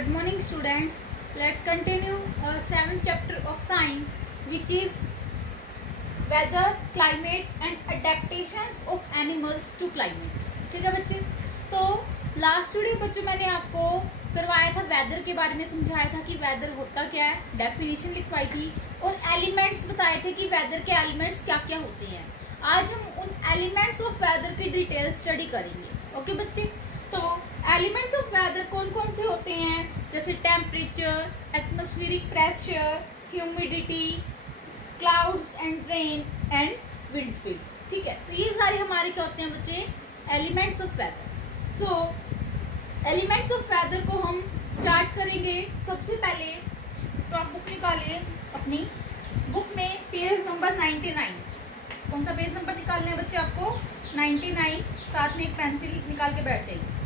Good morning, students. Let's continue our 7th chapter of science, which is weather, climate and adaptations of animals to climate. ठीक है बच्चे, तो last video बच्चों मैंने आपको करवाया था वेदर के बारे में, समझाया था कि वेदर होता क्या है, डेफिनेशन लिखवाई थी और एलिमेंट्स बताए थे कि वेदर के एलिमेंट्स क्या क्या होते हैं। आज हम उन एलिमेंट्स ऑफ वेदर की डिटेल स्टडी करेंगे। ओके बच्चे, तो एलिमेंट्स ऑफ वेदर कौन कौन से होते हैं, जैसे temperature, atmospheric pressure, humidity, clouds and rain and wind speed. ठीक है, तो ये सारे हमारे क्या होते हैं बच्चे, elements of weather. So elements of weather को हम स्टार्ट करेंगे। सबसे पहले तो आप बुक निकालिए, अपनी बुक में पेज नंबर 99। कौन सा पेज नंबर निकालना है बच्चे आपको, 99। साथ में एक पेंसिल निकाल के बैठ जाइए।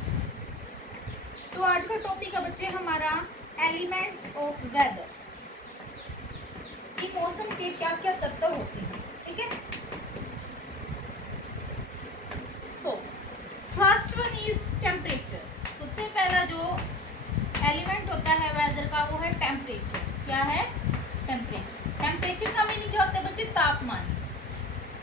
तो आज का टॉपिक है बच्चे हमारा एलिमेंट्स ऑफ वेदर, कि मौसम के क्या क्या तत्व होते हैं। ठीक है, so first one is temperature. सबसे पहला जो एलिमेंट होता है वेदर का वो है टेम्परेचर। क्या है, टेम्परेचर। टेम्परेचर का मीनिंग क्या होता है बच्चे, तापमान।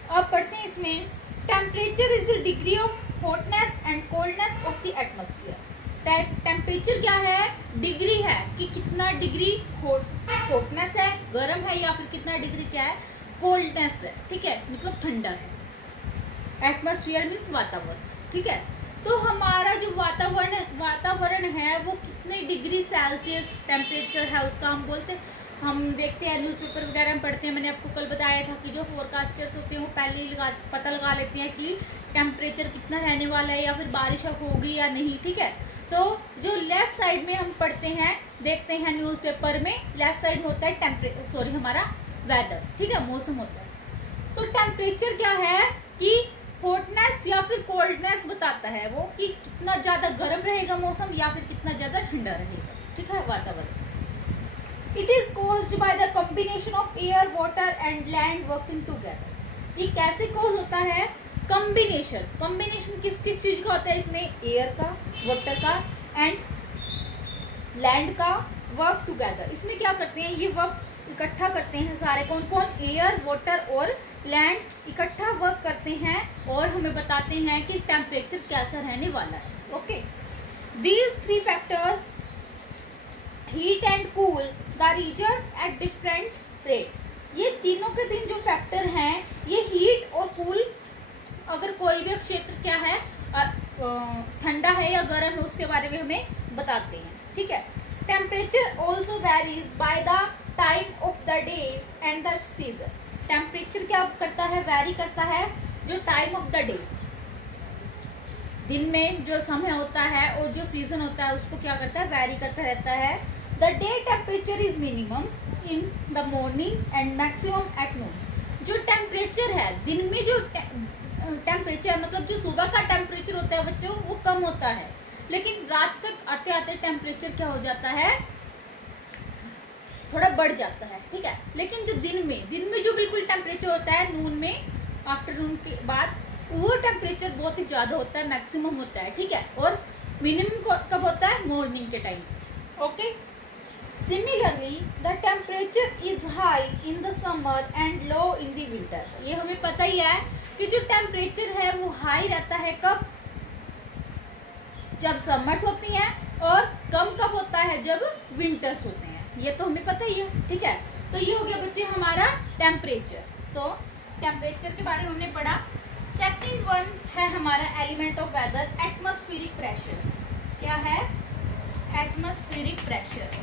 अब पढ़ते हैं इसमें, temperature is the degree of hotness and coldness of the atmosphere. Temperature क्या है, डिग्री है कि कितना डिग्री हॉटनेस है, गर्म है, या फिर कितना डिग्री क्या है, कोल्डनेस है। ठीक है, मतलब ठंडा है। एटमॉस्फेयर मीन्स वातावरण। ठीक है, तो हमारा जो वातावरण है वो कितने डिग्री सेल्सियस टेम्परेचर है उसका हम देखते हैं, न्यूज़पेपर वगैरह में पढ़ते हैं। मैंने आपको कल बताया था कि जो फोरकास्टर्स होते हैं वो पहले ही पता लगा लेते हैं कि टेम्परेचर कितना रहने वाला है या फिर बारिश होगी या नहीं। ठीक है, तो जो लेफ्ट साइड में हम पढ़ते हैं, देखते हैं न्यूज़पेपर में, लेफ्ट साइड में होता है हमारा वेदर। ठीक है, मौसम होता है। तो टेम्परेचर क्या है कि हॉटनेस या फिर कोल्डनेस बताता है वो, कि कितना ज्यादा गर्म रहेगा मौसम या फिर कितना ज्यादा ठंडा रहेगा। ठीक है, वातावरण। It is caused by the combination of air, water and land working together. ये कैसे कॉज होता है, कॉम्बिनेशन किस किस चीज का होता है इसमें, एयर का, वाटर का एंड लैंड का वर्क टुगेदर। इसमें क्या करते हैं, ये वर्क इकट्ठा करते हैं सारे, कौन कौन, एयर, वाटर और लैंड इकट्ठा वर्क करते हैं और हमें बताते हैं कि टेम्परेचर कैसा रहने वाला है। Okay, these three factors heat and cool the regions at different rates. ये तीनों के तीन जो फैक्टर हैं, ये हीट और कूल, अगर कोई भी क्षेत्र क्या है, ठंडा है या गर्म है, उसके बारे में हमें बताते हैं। ठीक है, temperature also varies by the time of the day and the season. Temperature क्या करता है, वेरी करता है जो टाइम ऑफ द डे, दिन में जो समय होता है, और जो सीजन होता है उसको क्या करता है, वेरी करता रहता है। The day temperature is minimum in the morning and maximum at noon. जो टेम्परेचर है दिन में, जो टेम्परेचर मतलब जो सुबह का टेम्परेचर होता है बच्चों, वो कम होता है, लेकिन रात तक आते आते टेम्परेचर क्या हो जाता है, थोड़ा बढ़ जाता है। ठीक है, लेकिन जो दिन में जो बिल्कुल टेम्परेचर होता है, नून में, आफ्टरनून के बाद, वो टेम्परेचर बहुत ही ज्यादा होता है, मैक्सिमम होता है। ठीक है, और मिनिमम कब होता है, मॉर्निंग के time. Okay, similarly the temperature is high in the summer and low in the winter. ये हमें पता ही है कि जो टेम्परेचर है वो हाई रहता है कब, जब समर्स होती हैं, और कम कब होता है, जब विंटर्स होते हैं। ये तो हमें पता ही है। ठीक है, तो ये हो गया बच्चे हमारा टेम्परेचर। तो टेम्परेचर के बारे में हमने पढ़ा। सेकंड वन है हमारा element of weather, atmospheric pressure. क्या है, atmospheric pressure.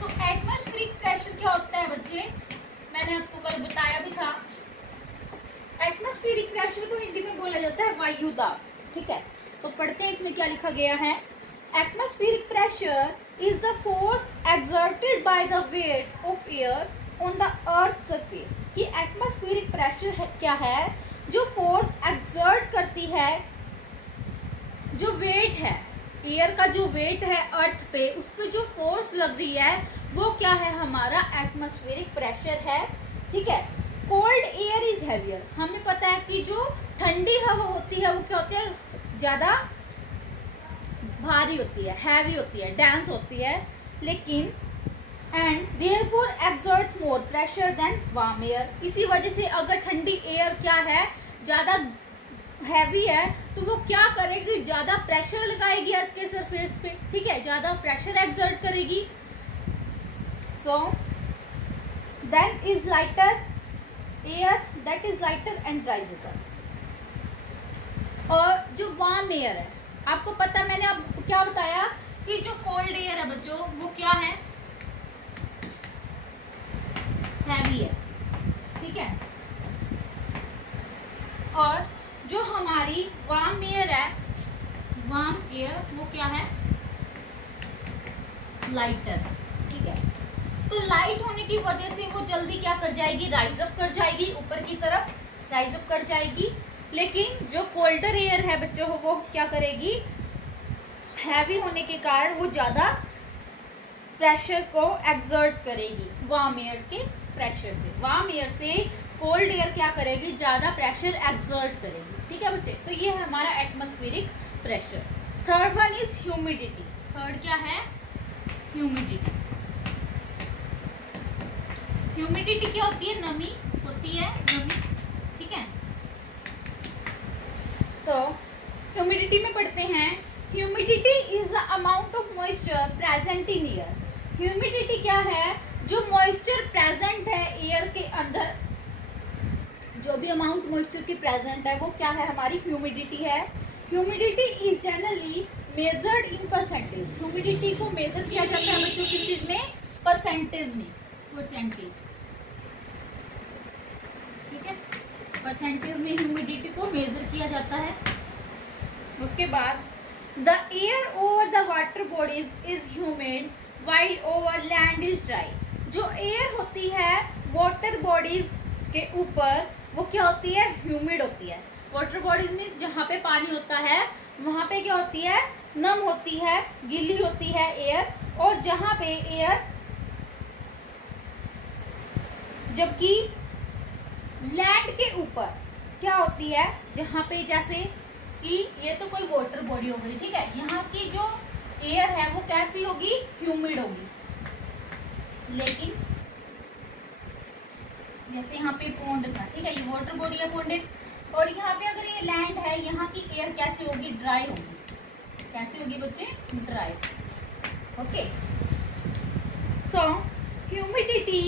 So atmospheric pressure क्या होता है बच्चे, मैंने आपको कल बताया भी था। एटमॉस्फेरिक प्रेशर को हिंदी में बोला जाता है वायु दाब। ठीक है, तो पढ़ते हैं इसमें क्या लिखा गया है। Atmospheric pressure is the force exerted by the weight of air on the earth surface. कि एटमॉस्फेरिक प्रेशर है क्या है, जो फोर्स एक्सर्ट करती है, जो वेट है, एयर का जो वेट है अर्थ पे, उस पे जो फोर्स लग रही है वो क्या है, हमारा एटमॉस्फेरिक प्रेशर है। ठीक है, कोल्ड एयर इज हैवियर। हमें पता है कि जो ठंडी हवा होती है वो क्या होती है, ज्यादा भारी होती है, हैवी होती है, डेंस होती है, लेकिन and therefore exerts more pressure than warm air. इसी वजह से अगर ठंडी एयर क्या है, ज्यादा हैवी है, तो वो क्या करेगी, ज्यादा प्रेशर लगाएगी अर्थ के सरफेस पे, ठीक है, ज्यादा प्रेशर एक्सर्ट करेगी। So then is lighter air that is lighter and rises up. और जो वार्म एयर है, आपको पता, मैंने अब क्या बताया कि जो कोल्ड एयर है बच्चों वो क्या है, हैवी है, ठीक है, और जो हमारी वार्म एयर है, वार्म एयर वो क्या है, लाइटर, ठीक है। तो लाइट होने की वजह से वो जल्दी क्या कर जाएगी, राइज अप कर जाएगी, ऊपर की तरफ राइज अप कर जाएगी। लेकिन जो कोल्डर एयर है बच्चों वो क्या करेगी, हैवी होने के कारण वो ज्यादा प्रेशर को एक्सर्ट करेगी वार्म एयर के प्रेशर से। वार्म एयर से कोल्ड एयर क्या करेगी, ज्यादा प्रेशर एक्सर्ट करेगी, ठीक है बच्चे। तो ये है हमारा atmospheric pressure. Third one is humidity. Third क्या है, ह्यूमिडिटी। ह्यूमिडिटी क्या होती है, नमी होती है, नमी, ठीक है। तो ह्यूमिडिटी में पढ़ते हैं, humidity is the amount of moisture present in air. Humidity क्या है, जो मॉइस्चर प्रेजेंट है एयर के अंदर, जो भी अमाउंट मॉइस्चर की प्रेजेंट है वो क्या है, हमारी ह्यूमिडिटी है। Humidity is generally measured in percentage. Humidity को मेजर किया जाता है बच्चों किस चीज में, परसेंटेज में, परसेंटेज, ठीक है, परसेंटेज में ह्यूमिडिटी को मेजर किया जाता है। उसके बाद the air over the water bodies is humid while over land is dry. जो एयर होती है वाटर बॉडीज के ऊपर वो क्या होती है, ह्यूमिड होती है। वाटर बॉडीज मीन्स जहाँ पे पानी होता है वहां पे क्या होती है, नम होती है, गीली होती है एयर। और जहाँ पे एयर, जबकि लैंड के ऊपर क्या होती है, जहाँ पे जैसे कि ये तो कोई वाटर बॉडी हो गई, ठीक है, यहाँ की जो एयर है वो कैसी होगी, ह्यूमिड होगी। लेकिन जैसे यहाँ पे पॉन्ड था, ठीक है, ये वाटर बॉडी है पॉन्डेड, और यहाँ पे अगर ये लैंड है, यहाँ की एयर कैसी होगी, ड्राई होगी। कैसी होगी बच्चे, dry. Okay, so humidity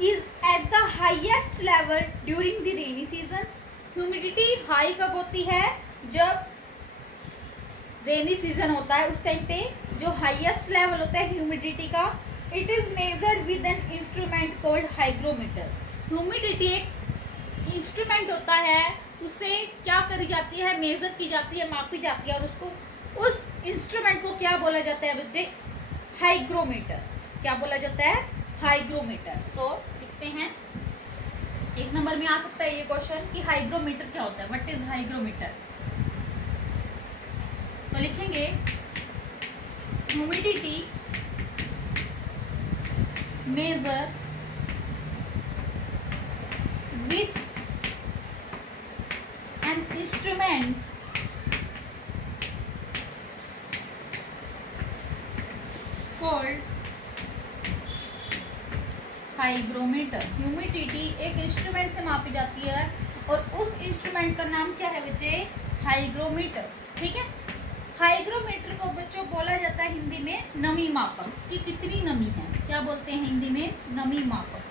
is at the highest level during the rainy season. Humidity high कब होती है, जब रेनी सीजन होता है, उस टाइम पे जो हाईएस्ट लेवल होता है ह्यूमिडिटी का, it is measured with N instrument called hygrometer. Humidity एक इंस्ट्रूमेंट होता है, उससे क्या करी जाती है, मेजर की जाती है, मापी जाती है, और उसको, उस इंस्ट्रूमेंट को क्या बोला जाता है बच्चे, हाइग्रोमीटर। क्या बोला जाता है, हाइग्रोमीटर। तो लिखते हैं, एक नंबर में आ सकता है ये क्वेश्चन कि हाइग्रोमीटर क्या होता है, व्हाट इज हाइग्रोमीटर। तो लिखेंगे humidity measure with an instrument called hygrometer. Humidity एक इंस्ट्रूमेंट से मापी जाती है, और उस इंस्ट्रूमेंट का नाम क्या है बच्चे, हाइग्रोमीटर, ठीक है। हाइग्रोमीटर को बच्चों बोला जाता है हिंदी में नमी मापक, कि कितनी नमी है, क्या बोलते हैं हिंदी में, नमी मापक।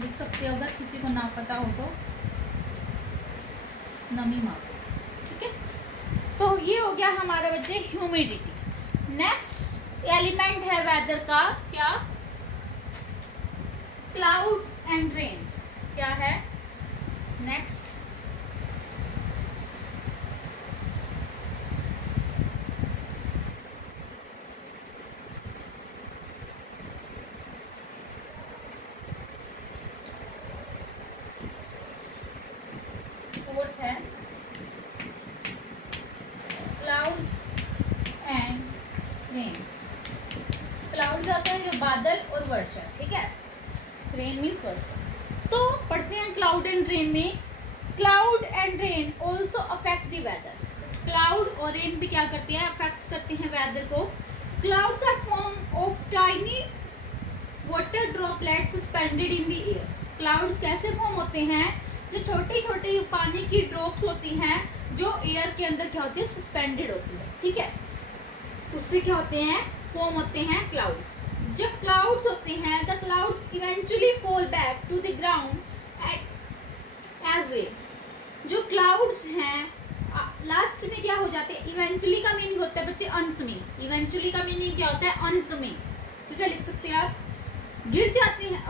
लिख सकते हो अगर किसी को ना पता हो तो, नमी मापक, ठीक है। तो ये हो गया हमारा बच्चे ह्यूमिडिटी। नेक्स्ट एलिमेंट है वेदर का, क्या, क्लाउड्स एंड रेन्स। क्या है नेक्स्ट, फोर्थ है क्लाउड्स एंड रेन। क्लाउड्स आते हैं जो बादल और वर्षा, ठीक है, रेन मीन्स वर्षा। तो पढ़ते हैं क्लाउड एंड रेन में cloud and rain also affect the weather. Cloud और रेन भी क्या करते हैं, अफेक्ट करते हैं वेदर को। Clouds are form of tiny water droplets suspended in the air. Clouds कैसे फॉर्म होते हैं, जो छोटी छोटी पानी की ड्रॉप्स होती हैं जो एयर के अंदर क्या होती है, सस्पेंडेड होती है, ठीक है, उससे क्या होते हैं, फॉर्म होते हैं क्लाउड्स। जब क्लाउड्स होते हैं, the clouds eventually fall back to the ground as a. जो क्लाउड्स हैं लास्ट में क्या हो जाते हैं, इवेंचुअली का मीनिंग होता है बच्चे अंत में। इवेंचुअली का मीनिंग क्या होता है, अंत में, ठीक है, लिख सकते हैं आप। गिर जाते हैं,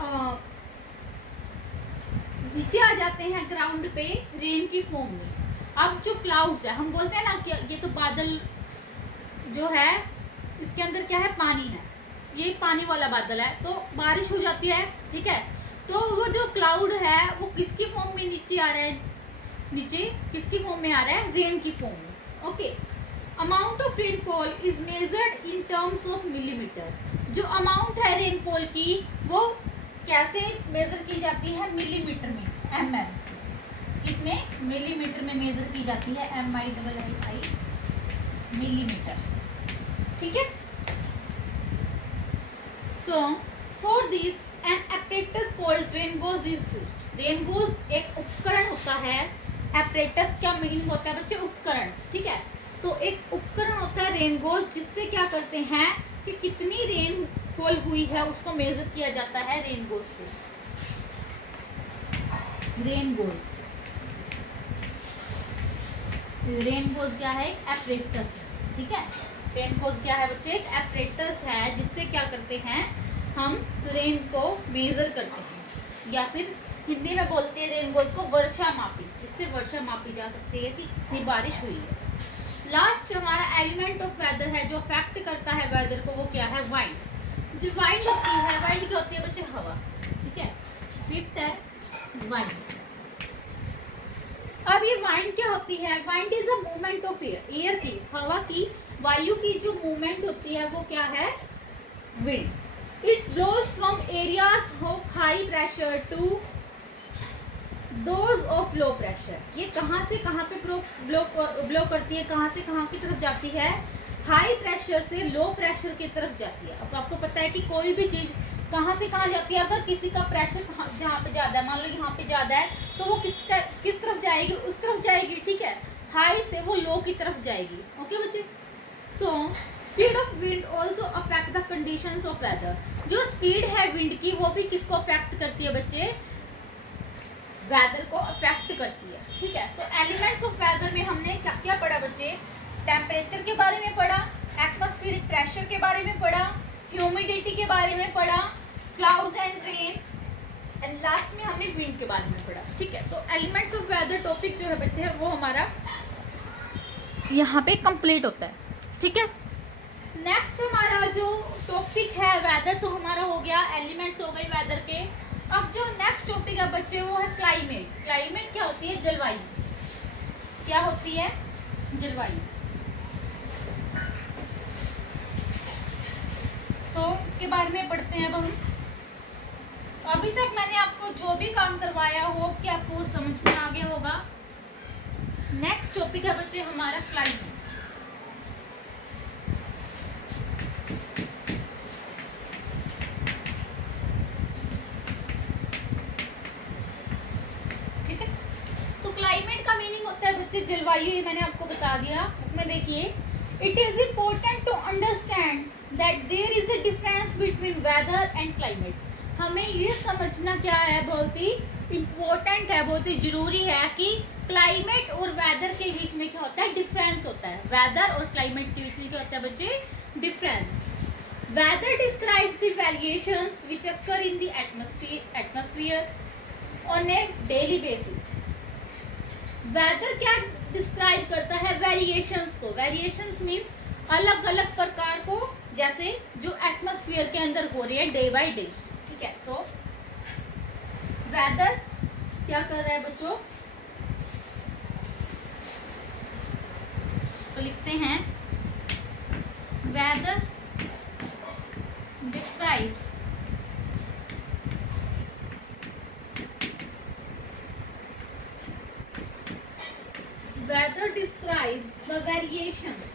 नीचे आ जाते हैं ग्राउंड पे रेन की फॉर्म में। अब जो क्लाउड्स है, हम बोलते हैं ना कि ये तो बादल जो है इसके अंदर क्या है, पानी है, ये पानी वाला बादल है, तो बारिश हो जाती है, ठीक है। तो वो जो क्लाउड है वो किसकी फॉर्म में नीचे आ रहा है, नीचे किसकी फॉर्म में आ रहा है, रेन की फॉर्म में। Okay, amount of rainfall is measured in terms of millimetre. जो अमाउंट है रेनफॉल की वो कैसे मेजर की जाती है, मिलीमीटर में, mm। इसमें मिलीमीटर में मेजर की जाती है, MILLI मिलीमीटर, ठीक है। So for this an apparatus called rain gauge is used। Rain gauge एक उपकरण होता है। apparatus क्या मीनिंग होता है बच्चे, उपकरण, ठीक है। तो एक उपकरण होता है रेन गॉज, जिससे क्या करते हैं कि कितनी रेन फॉल हुई है उसको मेजर किया जाता है रेन गॉज से। रेन गॉज क्या है, apparatus, ठीक है। रेन गॉज क्या है बच्चे, एक apparatus है, जिससे क्या करते हैं हम रेन को मेजर करते हैं, या फिर हिंदी में बोलते हैं रेन गॉज को वर्षा मापी, जिससे वर्षा मापी जा सकती है कि कितनी बारिश हुई है। लास्ट हमारा एलिमेंट ऑफ वेदर है जो अफेक्ट करता है वेदर को, वो क्या है, वाइंड। जो वाइंड होती है, वाइंड क्या होती है बच्चे, हवा, ठीक है। फिफ्थ है वाइंड। अब ये वाइंड क्या होती है, wind is a movement of air, air की, हवा की, वायु की जो मूवमेंट होती है वो क्या है, wind. It blows from areas of high pressure to those of low pressure. ये कहाँ से कहाँ पे ब्लो करती है, कहाँ से कहाँ की तरफ जाती है, हाई प्रेशर से लो प्रेशर की तरफ जाती है। अब आपको पता है कि कोई भी चीज कहाँ से कहाँ जाती है, अगर किसी का प्रेशर जहाँ पे ज्यादा है, मान लो यहाँ पे ज्यादा है, तो वो किस तरफ जाएगी, उस तरफ जाएगी, ठीक है। हाई से वो लो की तरफ जाएगी, ओके बच्चे। So speed of wind also affect the conditions of weather. जो स्पीड है विंड की वो भी किसको अफेक्ट करती है बच्चे, वेदर को अफेक्ट करती है, ठीक है। तो एलिमेंट्स ऑफ वेदर में हमने क्या क्या पढ़ा बच्चे, टेम्परेचर के बारे में पढ़ा, एटमॉस्फेरिक प्रेशर के बारे में पढ़ा, ह्यूमिडिटी के बारे में पढ़ा, clouds and rains, and last में हमने विंड के बारे में पढ़ा, ठीक है। तो एलिमेंट्स ऑफ वेदर टॉपिक जो है बच्चे वो हमारा यहाँ पे कंप्लीट होता है, ठीक है। नेक्स्ट हमारा जो टॉपिक है वेदर, तो हमारा हो गया एलिमेंट्स हो गए वेदर के। अब जो नेक्स्ट टॉपिक है बच्चे वो है क्लाइमेट। क्लाइमेट क्या होती है, जलवायु, क्या होती है, जलवायु। तो इसके बारे में पढ़ते हैं अब हम। अभी तक मैंने आपको जो भी काम करवाया हो कि आपको वो समझ में आ गया होगा। नेक्स्ट टॉपिक है बच्चे हमारा क्लाइमेट। क्लाइमेट का मीनिंग होता है बच्चे जलवायु, ये मैंने आपको बता दिया। उसमें देखिए, it is important to understand that there is a difference between weather and climate. हमें ये समझना क्या है, बहुत ही इम्पोर्टेंट है, बहुत ही जरूरी है कि क्लाइमेट और वेदर के बीच में क्या होता है, डिफरेंस होता है। वेदर और क्लाइमेट के बीच में क्या होता है बच्चे, difference. Weather describes the variations which occur in the atmosphere on a daily basis. Weather क्या डिस्क्राइब करता है, वेरिएशंस को। वेरिएशंस मीन्स अलग अलग प्रकार को, जैसे जो एटमॉस्फेयर के अंदर हो रही है डे बाय डे, ठीक है। तो वेदर क्या कर रहा है बच्चों, तो लिखते हैं weather describes weather describes the variations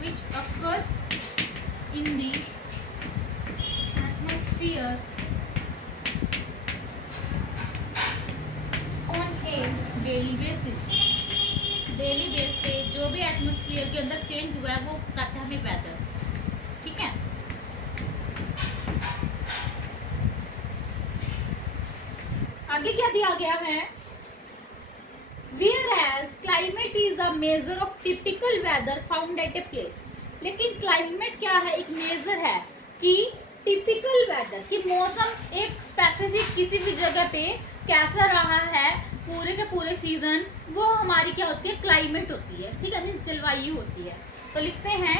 which occur in the atmosphere on a daily basis। Daily base पे जो भी एटमोस्फियर के अंदर चेंज हुआ है वो कहता है हमें वेदर। ठीक है, आगे क्या दिया गया है, Whereas climate is a measure of typical weather found at a place। लेकिन क्लाइमेट क्या है, एक मेजर है कि टिपिकल वेदर कि मौसम एक स्पेसिफिक किसी भी जगह पे कैसा रहा है पूरे के पूरे सीजन, वो हमारी क्या होती है, क्लाइमेट होती है। ठीक है, मीन्स जलवायु होती है। तो लिखते हैं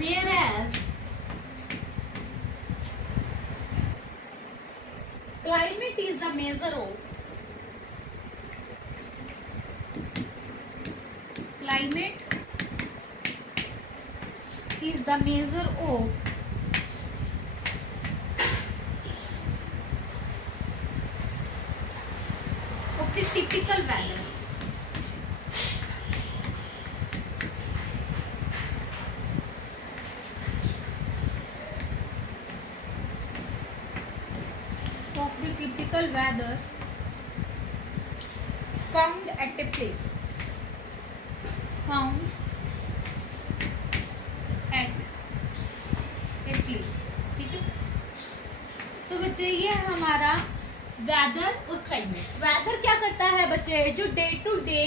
Whereas climate is the measure of the typical weather। Of the typical weather found at a place। ठीक है, तो बच्चे ये है हमारा वेदर और क्लाइमेट। वेदर क्या करता है बच्चे, जो डे टू डे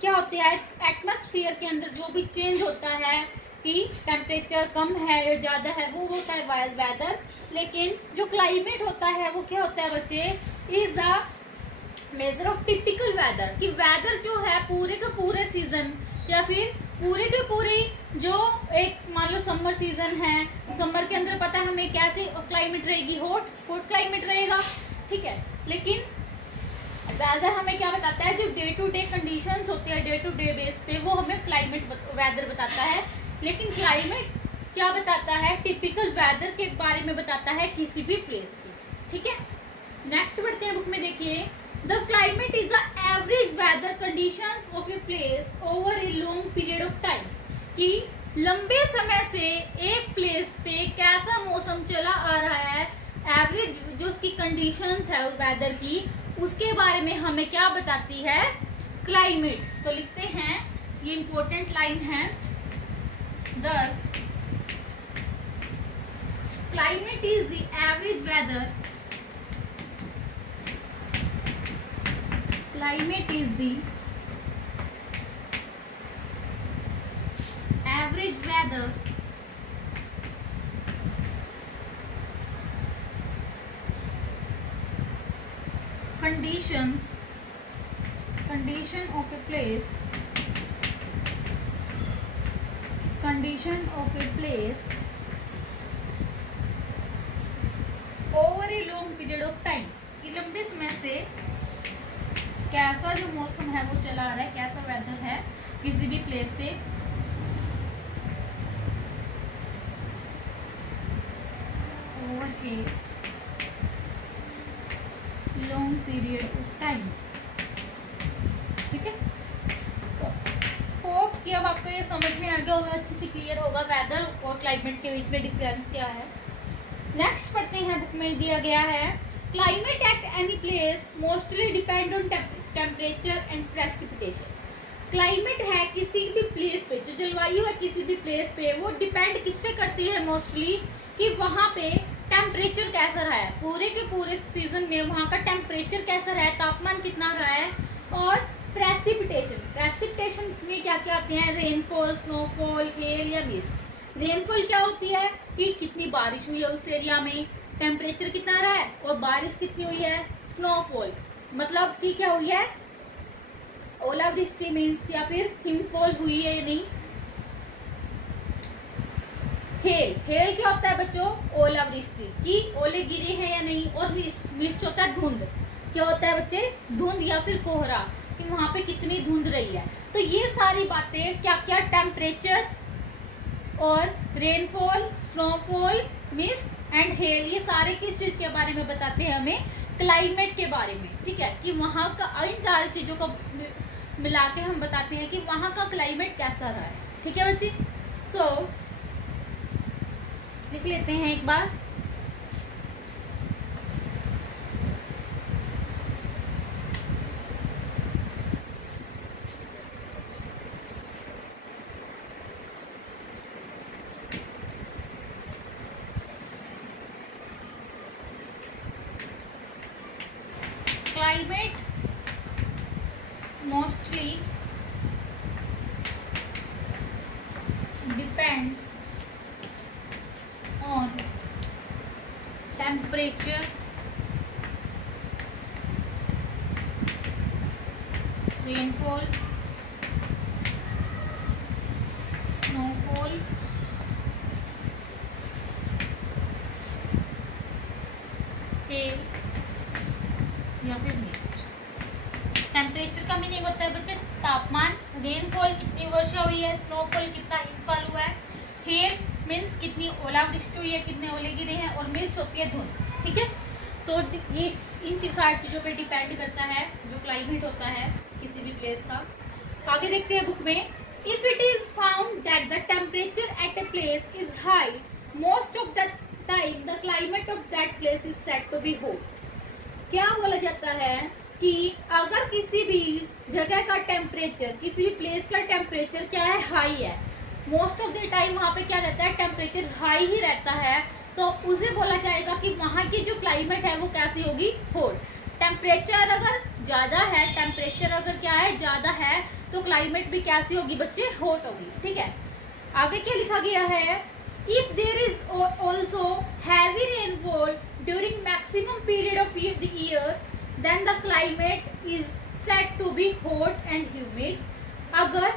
क्या होते हैं एटमॉस्फेयर के अंदर जो भी चेंज होता है कि टेम्परेचर कम है या ज्यादा है, वो होता है वेदर। लेकिन जो क्लाइमेट होता है वो क्या होता है बच्चे, is the measure of typical weather कि वेदर जो है पूरे के पूरे सीजन या फिर पूरे के पूरे जो एक मान लो समर सीजन है, समर के अंदर पता है हमें कैसे क्लाइमेट रहेगी, हॉट क्लाइमेट रहेगा। ठीक है, लेकिन वेदर हमें क्या बताता है, जो डे टू डे कंडीशंस होती है डे टू डे बेस पे, वो हमें क्लाइमेट वेदर बताता है। लेकिन क्लाइमेट क्या बताता है, टिपिकल वेदर के बारे में बताता है किसी भी प्लेस की। ठीक है, नेक्स्ट बढ़ते हैं बुक में। देखिए, Thus climate is the average weather conditions of a place over a long period of time कि लंबे समय से एक प्लेस पे कैसा मौसम चला आ रहा है, एवरेज जो उसकी कंडीशंस है उस वेदर की, उसके बारे में हमें क्या बताती है, क्लाइमेट। तो लिखते हैं, ये इंपॉर्टेंट लाइन है, Thus climate is the average weather climate is the average weather condition of a place over a long period of time कि लंबे समय से कैसा जो मौसम है वो चला आ रहा है, कैसा वेदर है किसी भी प्लेस पे over a long period of time. ठीक है, तो होप कि अब आपको ये समझ में आ गया होगा, अच्छे से क्लियर होगा वेदर और क्लाइमेट के बीच में डिफरेंस क्या है। नेक्स्ट पढ़ते हैं, बुक में दिया गया है, climate at any place mostly depend on temperature and precipitation. Climate है किसी भी प्लेस पे, जो जलवायु है किसी भी प्लेस पे, वो डिपेंड किस पे करती है मोस्टली, कि वहां पे टेम्परेचर कैसा रहा है पूरे के पूरे सीजन में, वहां का टेम्परेचर कैसा रहा है, तापमान कितना रहा है, और प्रेसिपिटेशन में क्या क्या आते हैं, रेनफॉल, स्नोफॉल, हेल या मिस्ट। रेनफॉल क्या होती है कि कितनी बारिश हुई है उस एरिया में, टेम्परेचर कितना रहा है, और बारिश कितनी हुई है। स्नोफॉल मतलब कि क्या हुई है, ओलावृष्टि मीन्स या फिर हिमफॉल हुई है या नहीं। हेल, हेल क्या होता है बच्चों? ओलावृष्टि, कि ओले गिरे हैं या नहीं, और मिस्ट होता है धुंध। क्या होता है बच्चे? धुंध या फिर कोहरा, कि वहां पे कितनी धुंध रही है। तो ये सारी बातें क्या क्या, टेम्परेचर और rainfall, snowfall, mist and hell, ये सारे किस चीज के बारे में बताते हैं? हमें क्लाइमेट के बारे में, ठीक है, कि वहां का इन सारी चीजों को मिला के हम बताते हैं कि वहां का क्लाइमेट कैसा रहा है। ठीक है बच्चे, सो लिख लेते हैं एक बार। Climate mostly depends on temperature, rainfall, snowfall, hail या फिर मिस्ट। टेम्परेचर का मीनिंग होता है बच्चे तापमान, रेनफॉल कितनी वर्षा हुई है, स्नोफॉल कितना हिमफाल हुआ है, हेल मीन्स कितनी ओलावृष्टि हुई है, कितने ओले गिरे हैं, और मिस्ट होती है धुंध। ठीक है, तो ये इन सारी चीजों पे डिपेंड करता है जो क्लाइमेट होता है किसी भी प्लेस का। आगे देखते हैं बुक में, if it is found that the temperature at a place is high most of the time the climate of that place is said to be hot. क्या बोला जाता है कि अगर किसी भी जगह का टेम्परेचर, किसी भी प्लेस का टेम्परेचर क्या है? हाई है, मोस्ट ऑफ द टाइम वहाँ पे क्या रहता है? टेम्परेचर हाई ही रहता है, तो उसे बोला जाएगा कि वहाँ की जो क्लाइमेट है वो कैसी होगी? हॉट। टेम्परेचर अगर ज्यादा है, टेम्परेचर अगर क्या है? ज्यादा है, तो क्लाइमेट भी कैसी होगी बच्चे? हॉट होगी। ठीक है, आगे क्या लिखा गया है? If there is also heavy rainfall during maximum period of the year, then the climate is said to be hot and humid. अगर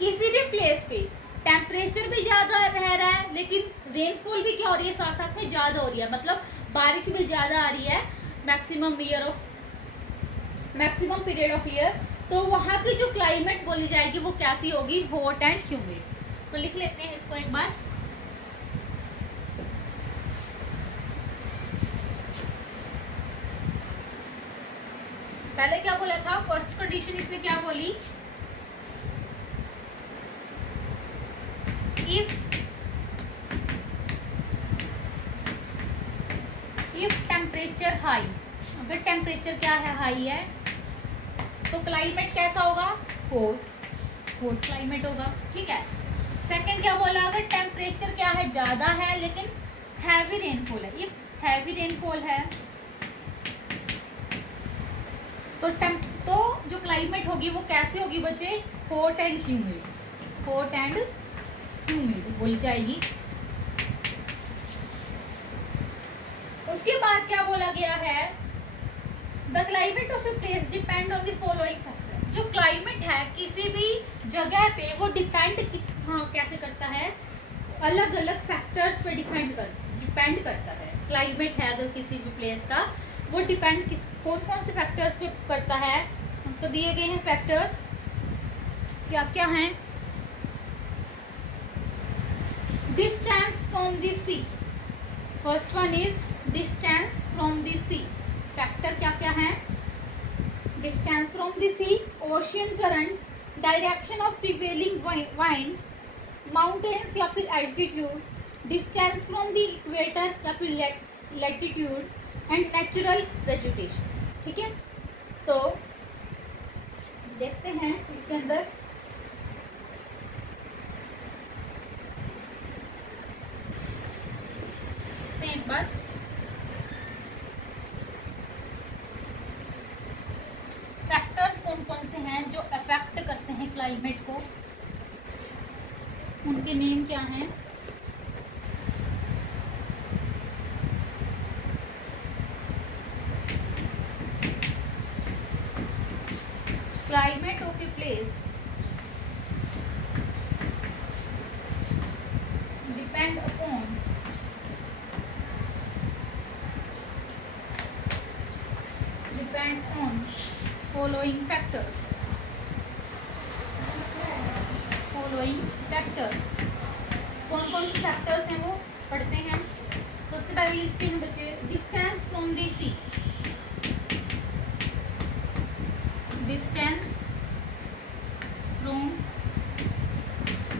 किसी भी प्लेस पे टेम्परेचर भी ज्यादा रह रहा है लेकिन रेनफॉल भी क्या हो रही है? साथ साथ में ज्यादा हो रही है, मतलब बारिश भी ज्यादा आ रही है मैक्सिमम पीरियड ऑफ ईयर, तो वहां की जो क्लाइमेट बोली जाएगी वो कैसी होगी? Hot and humid. तो लिख लेते हैं इसको एक बार। पहले क्या बोला था? फर्स्ट कंडीशन इसने क्या बोली? इफ टेम्परेचर हाई, अगर टेम्परेचर क्या है? हाई है, तो क्लाइमेट कैसा होगा? हॉट क्लाइमेट होगा। ठीक है, सेकंड क्या बोला? अगर टेम्परेचर क्या है? ज्यादा है लेकिन हैवी रेनफॉल है, इफ हैवी रेनफॉल है तो जो क्लाइमेट होगी वो कैसी होगी बच्चे? Hot and humid. Hot and humid बोली जाएगी। उसके बाद क्या बोला गया है? The climate of a place depend on the following factor. जो क्लाइमेट है किसी भी जगह पे वो कैसे करता है? अलग अलग फैक्टर्स पे डिपेंड करता है। क्लाइमेट है अगर किसी भी प्लेस का, वो डिपेंड कौन कौन से फैक्टर्स पे करता है? तो दिए गए हैं फैक्टर्स, क्या क्या हैं? Distance from the sea, first one is distance from the sea. Factor क्या क्या है? Distance from the sea, ocean current, direction of prevailing wind, mountains या फिर altitude, distance from the equator या फिर लैटिट्यूड, एंड नेचुरल वेजिटेशन। ठीक है, तो देखते हैं इसके अंदर। एक बार फैक्टर्स कौन कौन से हैं जो अफेक्ट करते हैं क्लाइमेट को, उनके नेम क्या हैं? Climate of a place following factors कौन कौन से फैक्टर्स हैं वो पढ़ते हैं। सबसे पहले लिखते हैं बच्चे distance from the sea, distance from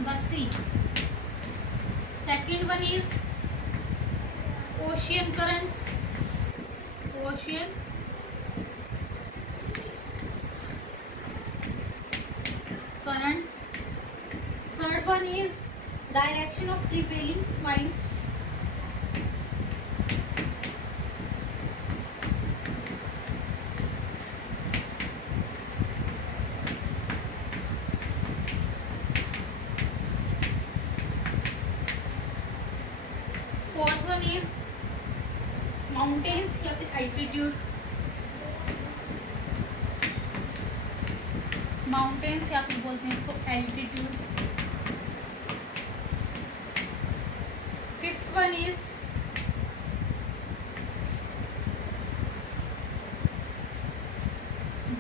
the sea. Second one is ocean currents, ocean currents. Third one is direction of prevailing wind. Fourth one is mountains या फिर altitude, माउंटेन्स या फिर बोलते हैं इसको altitude. Fifth one is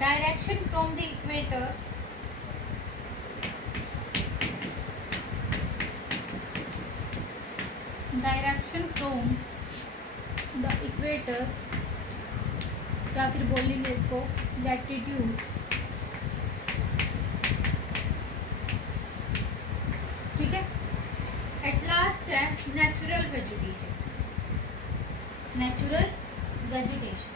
direction from the equator, direction from the equator या फिर बोलेंगे इसको लैटिट्यूड। ठीक है। एट लास्ट है नेचुरल वेजिटेशन, नेचुरल वेजिटेशन।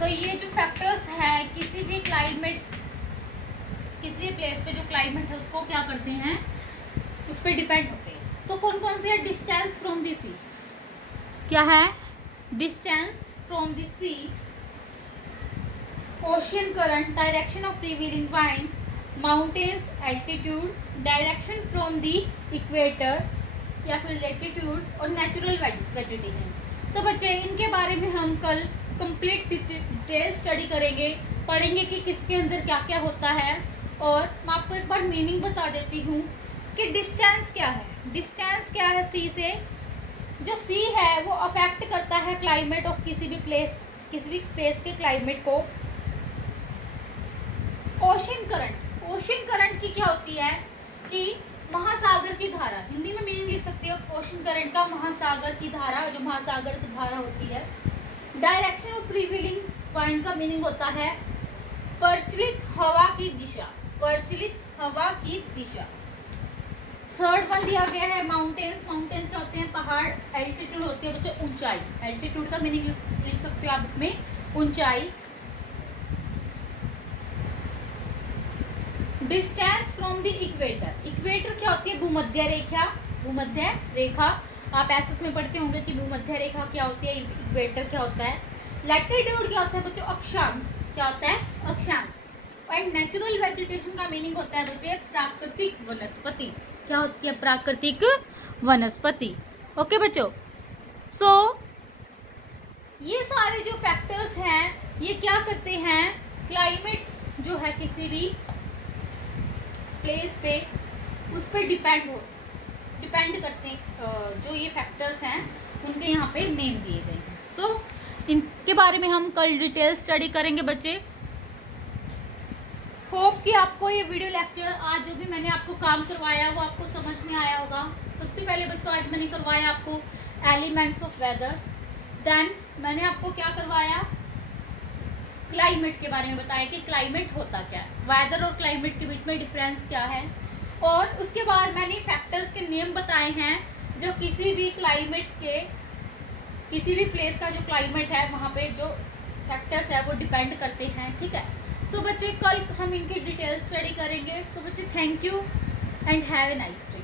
तो ये जो फैक्टर्स है किसी भी क्लाइमेट, किसी भी प्लेस पे जो क्लाइमेट है उसको क्या करते हैं, उस पर डिपेंड होते हैं। तो कौन कौन से है, डिस्टेंस फ्रॉम द सी, क्या है, distance from the sea, ocean current, direction of prevailing wind, mountains, altitude, direction from the equator या फिर लैटिट्यूड और नेचुरल वेजिटेशन। तो बच्चे इनके बारे में हम कल कंप्लीट डिटेल स्टडी करेंगे, पढ़ेंगे कि किसके अंदर क्या क्या होता है। और मैं आपको एक बार मीनिंग बता देती हूँ कि डिस्टेंस क्या है। डिस्टेंस क्या है सी से, जो सी है वो अफेक्ट करता है क्लाइमेट ऑफ किसी भी प्लेस के क्लाइमेट को। ओशन करंट, ओशन करंट की क्या होती है कि महासागर की धारा, हिंदी में मीनिंग लिख सकते हो ओशन करंट का, महासागर की धारा, जो महासागर की धारा होती है। डायरेक्शन ऑफ प्रीवेलिंग वाइंड का मीनिंग होता है प्रचलित हवा की दिशा, प्रचलित हवा की दिशा। थर्ड वन दिया गया है माउंटेन्स, माउंटेन्स क्या होते हैं, पहाड़। एल्टीट्यूड होती है बच्चों ऊंचाई, एल्टीट्यूड का मीनिंग लिख सकते हो आप में ऊंचाई। Distance from the equator, equator क्या होती है, भूमध्य रेखा, भूमध्य रेखा। आप एसएस में पढ़ते होंगे कि भूमध्य रेखा क्या होती है, इक्वेटर क्या होता है। लैटिट्यूड क्या होता है बच्चों, अक्षांश, क्या होता है, अक्षांश। और नेचुरल वेजिटेशन का मीनिंग होता है बच्चे प्राकृतिक वनस्पति, क्या होती है, प्राकृतिक वनस्पति। ओके बच्चों, सो ये सारे जो फैक्टर्स हैं ये क्या करते हैं, क्लाइमेट जो है किसी भी प्लेस पे उस पर डिपेंड करते हैं। जो ये फैक्टर्स हैं उनके यहाँ पे नेम दिए गए हैं। सो इनके बारे में हम कल डिटेल स्टडी करेंगे बच्चे। होप कि आपको ये वीडियो लेक्चर आज जो भी मैंने आपको काम करवाया वो आपको समझ में आया होगा। सबसे पहले बच्चों आज मैंने करवाया आपको एलिमेंट्स ऑफ वेदर, देन मैंने आपको क्या करवाया, क्लाइमेट के बारे में बताया कि क्लाइमेट होता क्या है, वेदर और क्लाइमेट के बीच में डिफरेंस क्या है। और उसके बाद मैंने फैक्टर्स के नियम बताए हैं जो किसी भी क्लाइमेट के, किसी भी प्लेस का जो क्लाइमेट है वहां पे जो फैक्टर्स है वो डिपेंड करते हैं। ठीक है। सो बच्चे कल हम इनकी डिटेल स्टडी करेंगे। सो बच्चे thank you and have a nice day.